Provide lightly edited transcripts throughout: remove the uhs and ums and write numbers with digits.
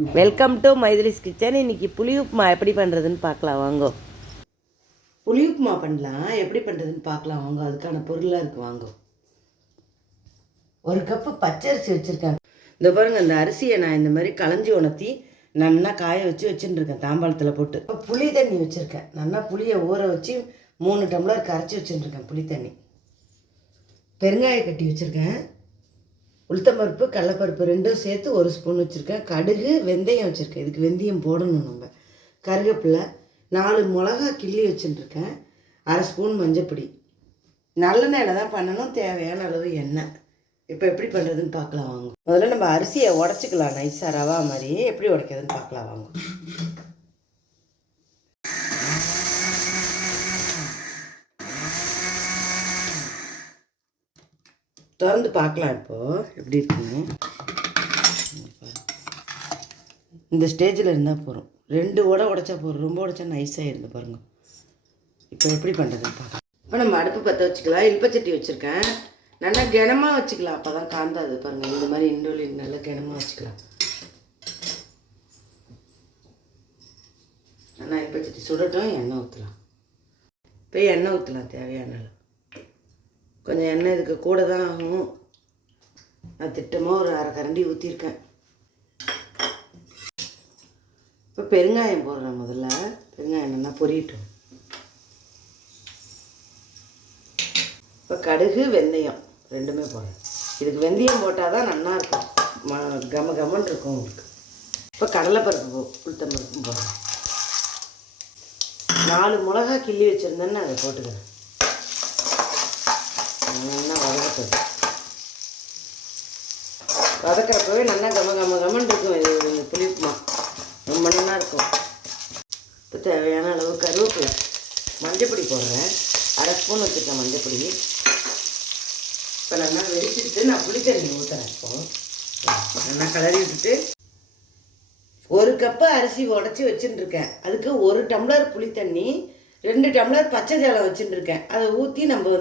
Welcome to மைதிலிஸ் kitchen. இன்றைக்கி புளி உப்புமா எப்படி பண்ணுறதுன்னு பார்க்கலாம் வாங்கோ. புளி உப்புமா பண்ணலாம், எப்படி பண்ணுறதுன்னு பார்க்கலாம் வாங்க. அதுக்கான பொருளாக இருக்குது வாங்கோ. ஒரு கப்பு பச்சரிசி வச்சுருக்கேன். இந்த பாருங்கள், இந்த அரிசியை நான் இந்த மாதிரி களைஞ்சி உணர்த்தி நல்லா காய வச்சு வச்சுட்டுருக்கேன் தாம்பாளத்தில் போட்டு. இப்போ புளி தண்ணி வச்சுருக்கேன். நல்லா புளியை ஊற வச்சு 3 டம்ளர் கரைச்சி வச்சுட்டுருக்கேன் புளி தண்ணி. பெருங்காய கட்டி வச்சுருக்கேன். உளுத்தம்பருப்பு கடலைப்பருப்பு ரெண்டும் சேர்த்து 1 ஸ்பூன் வச்சுருக்கேன். கடுகு வெந்தயம் வச்சுருக்கேன். இதுக்கு வெந்தயம் போடணும் நம்ம. கருவேப்பிலை 4 மிளகா கிள்ளி வச்சுட்டுருக்கேன். 1/2 ஸ்பூன் மஞ்சப்பொடி. நல்லெண்ணெயில் தான் பண்ணணும், தேவையான அளவு எண்ணெய். இப்போ எப்படி பண்ணுறதுன்னு பார்க்கலாம் வாங்க. முதல்ல நம்ம அரிசியை உடச்சிக்கலாம் நைஸாக, ரவா மாதிரி. எப்படி உடைக்கிறதுன்னு பார்க்கலாம் வாங்க. திறந்து பார்க்கலாம் இப்போது எப்படி இருக்குன்னு. இந்த ஸ்டேஜில் இருந்தால் போகிறோம். 2 உடைச்சா போகிறோம். ரொம்ப உடைச்சா நைஸாக இருந்து பாருங்கள். இப்போ எப்படி பண்ணுறதுன்னு பார்க்கலாம். இப்போ நம்ம அடுப்பு பற்ற வச்சுக்கலாம். இல்பச்சட்டி வச்சுருக்கேன். நல்லா கனமாக வச்சுக்கலாம், அப்போ தான் காந்தாது பாருங்கள். இந்த மாதிரி இண்டோலின் நல்லா கனமாக வச்சுக்கலாம். நல்லா இல்பச்சட்டி சுடட்டும், எண்ணெய் ஊற்றலாம். இப்போ எண்ணெய் ஊற்றலாம் தேவையான அளவு. கொஞ்சம் எண்ணெய் இதுக்கு கூட தான் ஆகும். நான் திட்டமாக ஒரு 1/2 கரண்டி ஊற்றிருக்கேன். இப்போ பெருங்காயம் போடுறேன். முதல்ல பெருங்காயம் நல்லா பொரியட்டும். இப்போ கடுகு வெந்தயம் ரெண்டுமே போடுறேன். இதுக்கு வெந்தயம் போட்டால் தான் நல்லாயிருக்கும், கம கமன்னு இருக்கும் உங்களுக்கு. இப்போ கடலைப்பருப்பு உளுத்தம்பருப்பும் போடுறேன். 4 மிளகா கிள்ளி வச்சுருந்தேன்னு அதை போட்டுக்கிறேன். நல்லா வதக்கட்டும். வதக்கிறப்பவே நல்லா கமன்னு இருக்கும். இது புளி உப்புமா ரொம்ப நல்லா இருக்கும். இப்போ தேவையான அளவு கருவேப்பிலை, மஞ்சப்பொடி போடுறேன். 1/2 ஸ்பூன் வச்சுருக்கேன் மஞ்சப்பொடி. இப்போ நல்லா வெடிச்சுட்டு நான் புளித்தண்ணி ஊற்றுறேன். இப்போ நல்லா கிளறி விட்டுட்டு 1 கப்பு அரிசி உடச்சி வச்சுட்டுருக்கேன். அதுக்கு 1 டம்ளர் புளித்தண்ணி, 2 டம்ளர் பச்சை ஜலம் வச்சுட்டுருக்கேன். அதை ஊற்றி நம்ம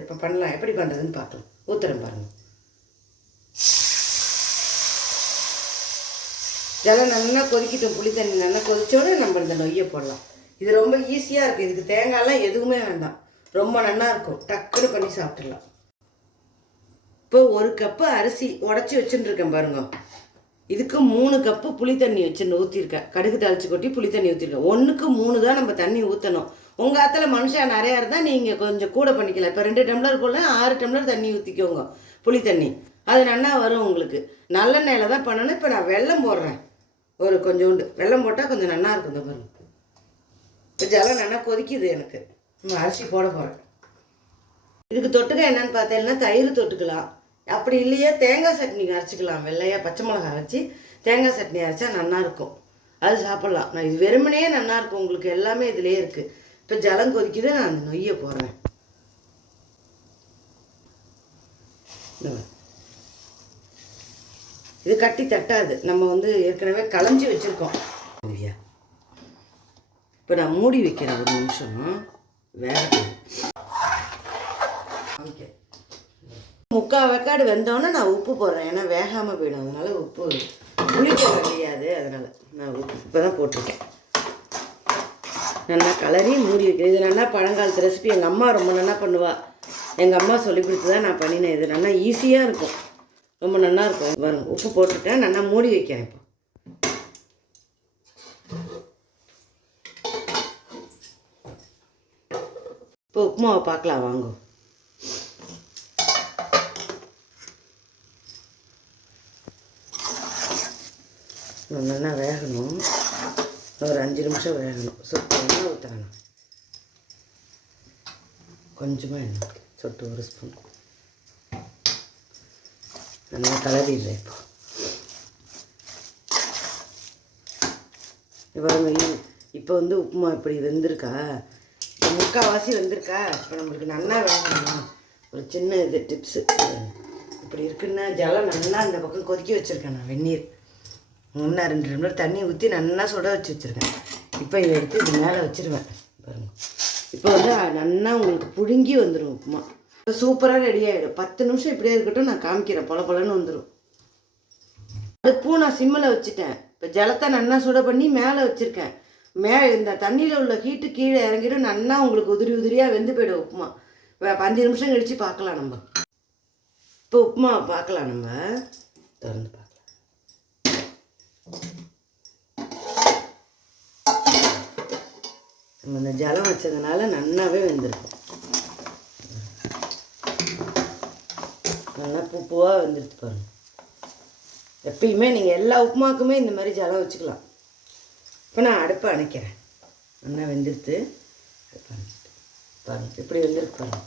இப்போ பண்ணலாம். எப்படி பண்ணுறதுன்னு பார்க்கலாம். ஊற்றுறேன் பாருங்கள். ஜலம் நல்லா கொதிக்கட்டும். புளி தண்ணி நல்லா கொதிச்சோடு நம்ம இந்த நொய்யை போடலாம். இது ரொம்ப ஈஸியாக இருக்குது. இதுக்கு தேங்காயெலாம் எதுவுமே வேண்டாம். ரொம்ப நல்லா இருக்கும். டக்குன்னு பண்ணி சாப்பிட்றலாம். இப்போ 1 கப்பு அரிசி உடச்சி வச்சுட்டுருக்கேன் பாருங்க. இதுக்கு 3 கப்பு புளி தண்ணி ஊற்றிருக்கேன். கடுகு தாளித்து கொட்டி புளி தண்ணி ஊற்றிருக்கேன். 1க்கு 3 தான் நம்ம தண்ணி ஊற்றணும். உங்கள் ஆற்றுல மனுஷன் நிறையா இருந்தால் நீங்கள் கொஞ்சம் கூட பண்ணிக்கலாம். இப்போ 2 டம்ளர் போல் 6 டம்ளர் தண்ணி ஊற்றிக்கோங்க புளி தண்ணி. அது நல்லா வரும் உங்களுக்கு. நல்லெண்ணெயில் தான் பண்ணணும். இப்போ நான் வெல்லம் போடுறேன். ஒரு கொஞ்சோண்டு வெல்லம் போட்டால் கொஞ்சம் நல்லா இருக்கும். இந்த பாருங்க, இப்போ ஜலம் நல்லா கொதிக்குது. எனக்கு அரிசி போட போகிறேன். இதுக்கு தொட்டுக்க என்னென்னு பார்த்தேன்னா தயிர் தொட்டுக்கலாம். அப்படி இல்லையா தேங்காய் சட்னி அரைச்சிக்கலாம். வெள்ளையாக பச்சை மிளகா வச்சு தேங்காய் சட்னி அரைச்சா நல்லாயிருக்கும். அது சாப்பிட்லாம். நான் இது வெறுமனே நல்லாயிருக்கும். உங்களுக்கு எல்லாமே இதுலேயே இருக்குது. இப்போ ஜலம் கொதிக்குது. நான் அந்த நொய்யை போடுறேன். இது கட்டி தட்டாது. நம்ம ஏற்கனவே களைஞ்சி வச்சுருக்கோம் இல்லையா. இப்போ நான் மூடி வைக்கிறேன் 1 நிமிஷம். வேக ஓகே. 3/4 வெக்காடு வெந்தோன்னே நான் உப்பு போடுறேன். ஏன்னா வேகாமல் போயிடும். அதனால் உப்பு புளிக்க வேண்டியாது. அதனால் நான் உப்பு இப்போ தான் போட்டிருக்கேன். நல்லா கலரி மூடி வைக்கிறேன். இது நல்லா பழங்காலத்து ரெசிபி. எங்கள் அம்மா ரொம்ப நல்லா பண்ணுவாள். எங்கள் அம்மா சொல்லி கொடுத்து தான் நான் பண்ணினேன். இது நல்லா ஈஸியாக இருக்கும். ரொம்ப நல்லா இருக்கும். வரும் உப்பு போட்டுட்டேன். நல்லா மூடி வைக்கிறேன். இப்போ உப்புமாவை பார்க்கலாம் வாங்க. நல்லா வேகணும். ஒரு 5 நிமிஷம் வேகணும். சொட்டு எண்ணெய் ஊற்றுறேன். கொஞ்சமாக எண்ணெய் சொட்டு 1 ஸ்பூன் நல்லா கலரிடுறேன். இப்போ உப்புமா இப்படி வெந்திருக்கா. இப்போ 3/4 வெந்திருக்கா. இப்போ நம்மளுக்கு நல்லா வேகணும். ஒரு சின்ன இது டிப்ஸு. இப்படி இருக்குன்னா ஜலம் நல்லா அந்த பக்கம் கொதிக்க வச்சுருக்கேன். நான் வெந்நீர் நல்லா 2 டம்ளர் தண்ணி ஊற்றி நல்லா சுட வச்சு வச்சுருக்கேன். இப்போ இதை எடுத்து இது மேலே வச்சுருவேன் பாருங்கள். இப்போ நல்லா உங்களுக்கு புழுங்கி வந்துடும் உப்புமா. சூப்பராக ரெடி ஆகிடும். 10 நிமிஷம் இப்படியே இருக்கட்டும். நான் காமிக்கிறேன். பொல பொலன்னு வந்துடும். அடுப்பும் நான் சிம்மில் வச்சுட்டேன். இப்போ ஜலத்தை நல்லா சுட பண்ணி மேலே வச்சுருக்கேன். இந்த தண்ணியில் உள்ள ஹீட்டு கீழே இறங்கிடும். நல்லா உங்களுக்கு உதிரி உதிரியாக வெந்து போய்டும் உப்புமா. 5 நிமிஷம் கழித்து பார்க்கலாம் நம்ம. இப்போ உப்புமா பார்க்கலாம் நம்ம. திறந்து பார்க்கலாம். நம்ம இந்த ஜலம் வச்சதுனால நல்லாவே வெந்திருக்கும். நல்லா பூவாக வெந்துருச்சு பாருங்கள். எப்பயுமே நீங்கள் எல்லா உப்புமாக்குமே இந்த மாதிரி ஜலம் வச்சுக்கலாம். இப்போ நான் அடுப்பை அணைக்கிறேன். நல்லா வெந்துடுத்து அடுப்பை அணைச்சிட்டு பாருங்கள் எப்படி வெந்திருக்கு பாருங்கள்.